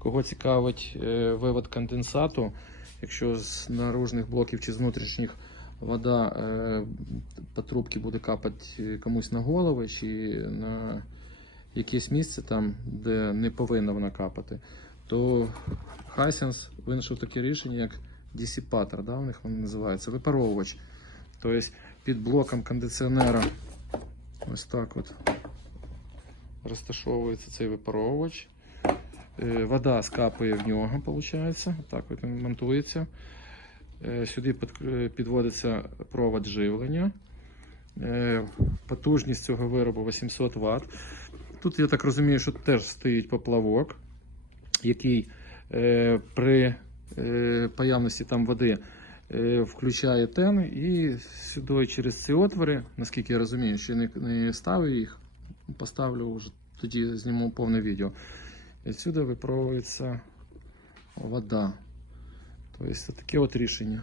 Кого цікавить е, вивод конденсату, якщо з наружних блоків чи з внутрішніх вода е, по трубці буде капати комусь на голови чи на якесь місце там, де не повинна вона капати, то Hisense винайшов таке рішення, як дисипатор, да, у них воно називається, випаровувач. Тобто під блоком кондиціонера ось так от розташовується цей випаровувач. Е, Вода скапує в нього, виходить. Так от він монтується. Е, Сюди е, підводиться провод живлення. Потужність цього виробу 800 Вт. Тут я так розумію, що теж стоїть поплавок, який при появності там води включає тен і сюди через ці отвори, наскільки я розумію, ще не, ставив їх, поставлю тоді зніму повне відео. І сюди випровується вода. Тобто таке от рішення.